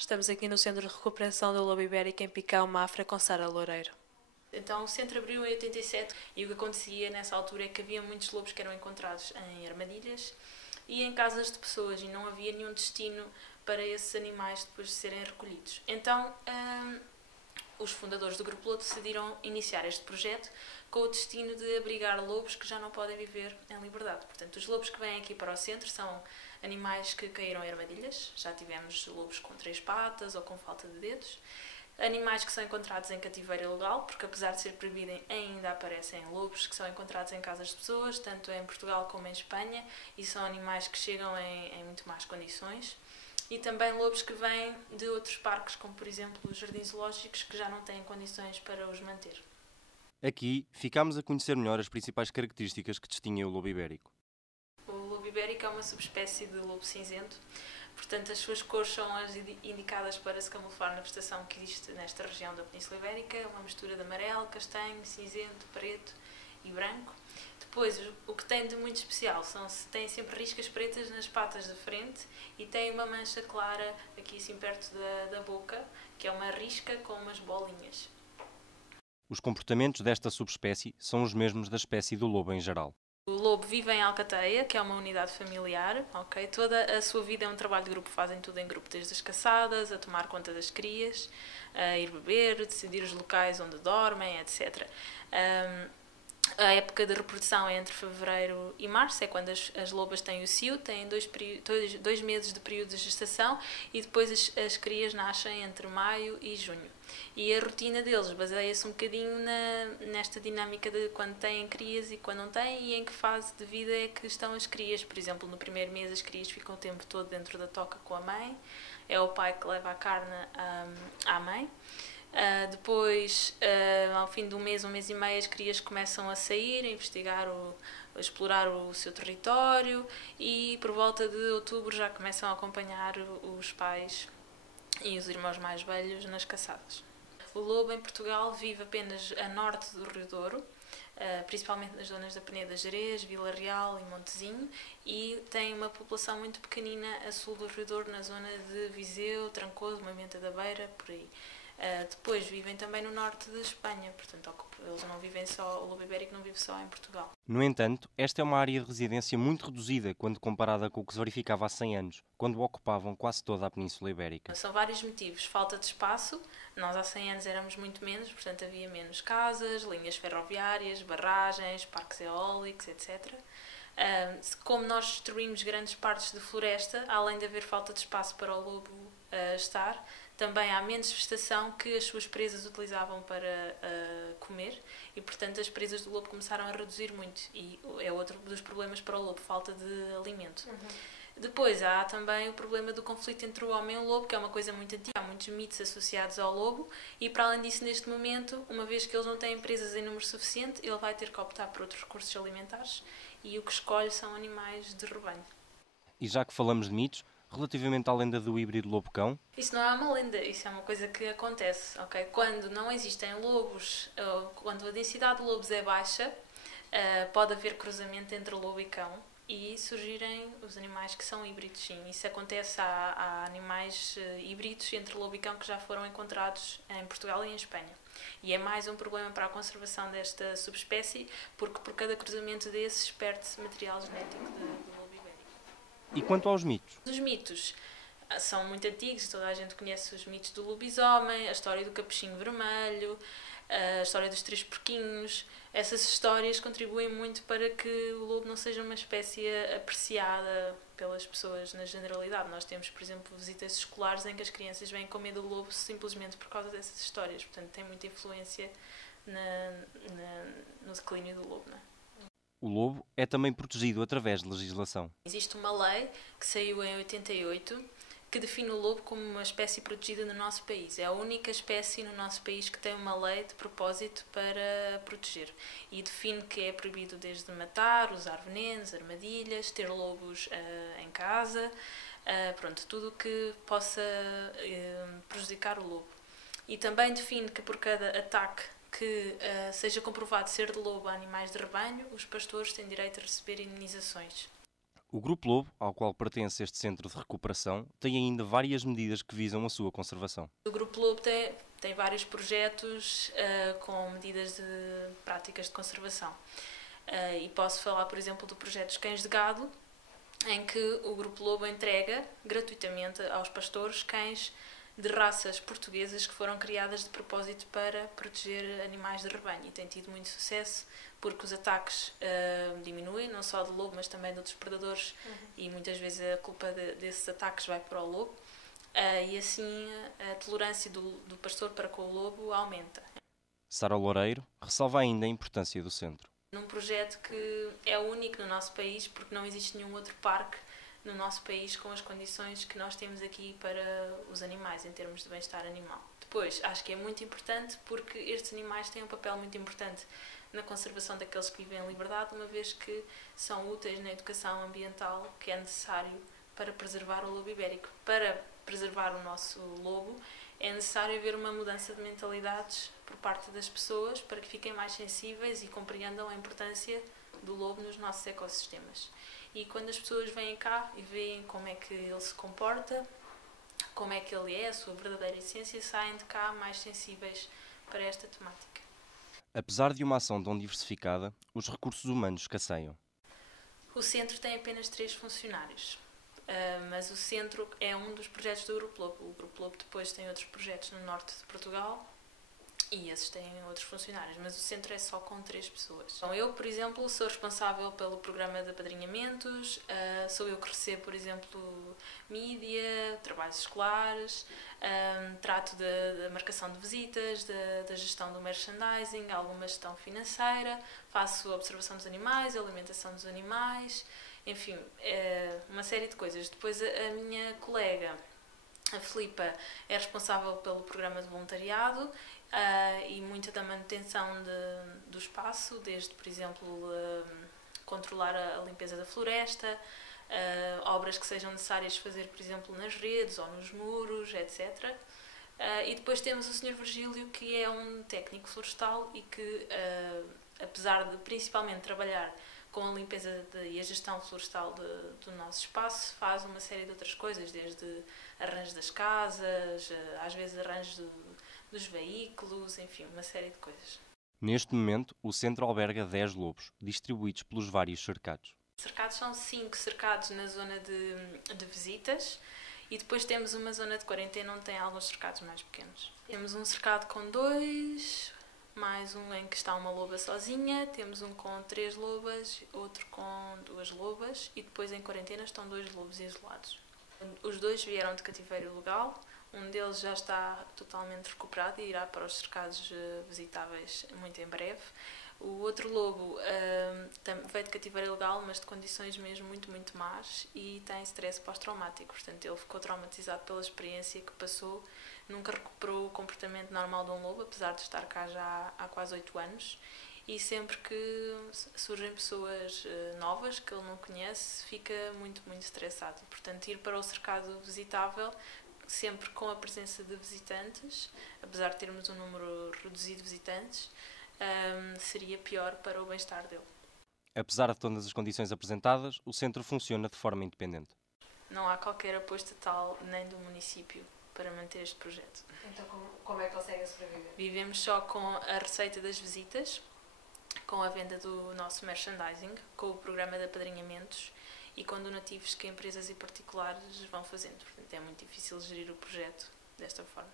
Estamos aqui no Centro de Recuperação do Lobo Ibérico em Picão, Mafra, com Sara Loureiro. Então o centro abriu em 87 e o que acontecia nessa altura é que havia muitos lobos que eram encontrados em armadilhas e em casas de pessoas e não havia nenhum destino para esses animais depois de serem recolhidos. Então os fundadores do Grupo Lobo decidiram iniciar este projeto com o destino de abrigar lobos que já não podem viver em liberdade. Portanto, os lobos que vêm aqui para o centro são animais que caíram em armadilhas, já tivemos lobos com 3 patas ou com falta de dedos, animais que são encontrados em cativeiro ilegal, porque apesar de ser proibido ainda aparecem lobos que são encontrados em casas de pessoas, tanto em Portugal como em Espanha, e são animais que chegam em muito más condições. E também lobos que vêm de outros parques, como por exemplo os jardins zoológicos, que já não têm condições para os manter. Aqui ficámos a conhecer melhor as principais características que distinguem o lobo ibérico. O lobo ibérico é uma subespécie de lobo cinzento, portanto as suas cores são as indicadas para se camuflar na vegetação que existe nesta região da Península Ibérica, uma mistura de amarelo, castanho, cinzento, preto e branco. Depois, o que tem de muito especial tem sempre riscas pretas nas patas da frente e tem uma mancha clara aqui assim perto da boca, que é uma risca com umas bolinhas. Os comportamentos desta subespécie são os mesmos da espécie do lobo em geral. O lobo vive em alcateia, que é uma unidade familiar, ok? Toda a sua vida é um trabalho de grupo, fazem tudo em grupo, desde as caçadas, a tomar conta das crias, a ir beber, decidir os locais onde dormem, etc. A época de reprodução é entre fevereiro e março, é quando as lobas têm o cio, têm 2 meses de período de gestação e depois as crias nascem entre maio e junho. E a rotina deles baseia-se um bocadinho nesta dinâmica de quando têm crias e quando não têm e em que fase de vida é que estão as crias. Por exemplo, no primeiro mês as crias ficam o tempo todo dentro da toca com a mãe, é o pai que leva a carne à mãe. Depois, ao fim de um mês e meio, as crias começam a sair, a explorar o seu território e por volta de outubro já começam a acompanhar os pais e os irmãos mais velhos nas caçadas. O lobo em Portugal vive apenas a norte do Rio Douro, principalmente nas zonas da Peneda Gerês, Vila Real e Montezinho, e tem uma população muito pequenina a sul do Rio Douro, na zona de Viseu, Trancoso, Moimenta da Beira, por aí. Depois vivem também no norte de Espanha, portanto eles não vivem só, o lobo ibérico não vive só em Portugal. No entanto, esta é uma área de residência muito reduzida quando comparada com o que se verificava há 100 anos, quando ocupavam quase toda a Península Ibérica. São vários motivos. Falta de espaço, nós há 100 anos éramos muito menos, portanto havia menos casas, linhas ferroviárias, barragens, parques eólicos, etc. Como nós destruímos grandes partes de floresta, além de haver falta de espaço para o lobo estar, também há menos vegetação que as suas presas utilizavam para comer e, portanto, as presas do lobo começaram a reduzir muito e é outro dos problemas para o lobo, falta de alimento. Depois há também o problema do conflito entre o homem e o lobo, que é uma coisa muito antiga, há muitos mitos associados ao lobo e, para além disso, neste momento, uma vez que eles não têm presas em número suficiente, ele vai ter que optar por outros recursos alimentares e o que escolhe são animais de rebanho. E já que falamos de mitos, relativamente à lenda do híbrido lobo-cão? Isso não é uma lenda, isso é uma coisa que acontece, ok? Quando não existem lobos, quando a densidade de lobos é baixa, pode haver cruzamento entre lobo e cão e surgirem os animais que são híbridos, sim. Isso acontece, há animais híbridos entre lobo e cão que já foram encontrados em Portugal e em Espanha. E é mais um problema para a conservação desta subespécie, porque por cada cruzamento desses perde-se material genético do lobo ibérico. E quanto aos mitos? Os mitos são muito antigos, toda a gente conhece os mitos do lobisomem, a história do capuchinho vermelho, a história dos 3 porquinhos. Essas histórias contribuem muito para que o lobo não seja uma espécie apreciada pelas pessoas na generalidade. Nós temos, por exemplo, visitas escolares em que as crianças vêm com medo do lobo simplesmente por causa dessas histórias. Portanto, tem muita influência no declínio do lobo, não é? O lobo é também protegido através de legislação. Existe uma lei que saiu em 88 que define o lobo como uma espécie protegida no nosso país. É a única espécie no nosso país que tem uma lei de propósito para proteger. E define que é proibido desde matar, usar venenos, armadilhas, ter lobos em casa, tudo o que possa prejudicar o lobo. E também define que por cada ataque que seja comprovado ser de lobo a animais de rebanho, os pastores têm direito a receber indenizações. O Grupo Lobo, ao qual pertence este centro de recuperação, tem ainda várias medidas que visam a sua conservação. O Grupo Lobo tem vários projetos com medidas de práticas de conservação. E posso falar, por exemplo, do projeto dos cães de gado, em que o Grupo Lobo entrega gratuitamente aos pastores cães de raças portuguesas que foram criadas de propósito para proteger animais de rebanho, e tem tido muito sucesso porque os ataques diminuem, não só do lobo, mas também de outros predadores, e muitas vezes a culpa desses ataques vai para o lobo, e assim a tolerância do pastor para com o lobo aumenta. Sara Loureiro ressalva ainda a importância do centro. Num projeto que é único no nosso país, porque não existe nenhum outro parque no nosso país com as condições que nós temos aqui para os animais, em termos de bem-estar animal. Depois, acho que é muito importante porque estes animais têm um papel muito importante na conservação daqueles que vivem em liberdade, uma vez que são úteis na educação ambiental que é necessário para preservar o lobo ibérico. Para preservar o nosso lobo, é necessário haver uma mudança de mentalidades por parte das pessoas para que fiquem mais sensíveis e compreendam a importância do lobo nos nossos ecossistemas. E quando as pessoas vêm cá e veem como é que ele se comporta, como é que ele é, a sua verdadeira essência, saem de cá mais sensíveis para esta temática. Apesar de uma ação tão diversificada, os recursos humanos escasseiam. O centro tem apenas 3 funcionários, mas o centro é um dos projetos do Grupo Lobo. O Grupo Lobo depois tem outros projetos no norte de Portugal, e esses têm outros funcionários, mas o centro é só com 3 pessoas. Então, eu, por exemplo, sou responsável pelo programa de apadrinhamentos, sou eu que recebo, por exemplo, mídia, trabalhos escolares, trato da marcação de visitas, da gestão do merchandising, alguma gestão financeira, faço observação dos animais, alimentação dos animais, enfim, uma série de coisas. Depois a minha colega, a Filipa, é responsável pelo programa de voluntariado e muita da manutenção do espaço, desde, por exemplo, controlar a limpeza da floresta, obras que sejam necessárias fazer, por exemplo, nas redes ou nos muros, etc. E depois temos o Sr. Virgílio, que é um técnico florestal e que, apesar de principalmente trabalhar com a limpeza e a gestão florestal do nosso espaço, faz uma série de outras coisas, desde arranjos das casas, às vezes arranjos dos veículos, enfim, uma série de coisas. Neste momento, o centro alberga 10 lobos, distribuídos pelos vários cercados. Cercados são 5 cercados na zona de visitas, e depois temos uma zona de quarentena onde tem alguns cercados mais pequenos. Temos um cercado com 2, mais um em que está uma loba sozinha, temos um com 3 lobas, outro com 2 lobas, e depois em quarentena estão 2 lobos isolados. Os 2 vieram de cativeiro legal, um deles já está totalmente recuperado e irá para os cercados visitáveis muito em breve. O outro lobo veio de cativeiro ilegal, mas de condições mesmo muito, muito más, e tem stress pós-traumático. Portanto, ele ficou traumatizado pela experiência que passou, nunca recuperou o comportamento normal de um lobo, apesar de estar cá já há quase 8 anos. E sempre que surgem pessoas novas que ele não conhece, fica muito, muito estressado. Portanto, ir para o cercado visitável, sempre com a presença de visitantes, apesar de termos um número reduzido de visitantes, seria pior para o bem-estar dele. Apesar de todas as condições apresentadas, o centro funciona de forma independente. Não há qualquer apoio estatal nem do município para manter este projeto. Então como é que conseguem sobreviver? Vivemos só com a receita das visitas, com a venda do nosso merchandising, com o programa de apadrinhamentos e com donativos que empresas e particulares vão fazendo. Portanto, é muito difícil gerir o projeto desta forma.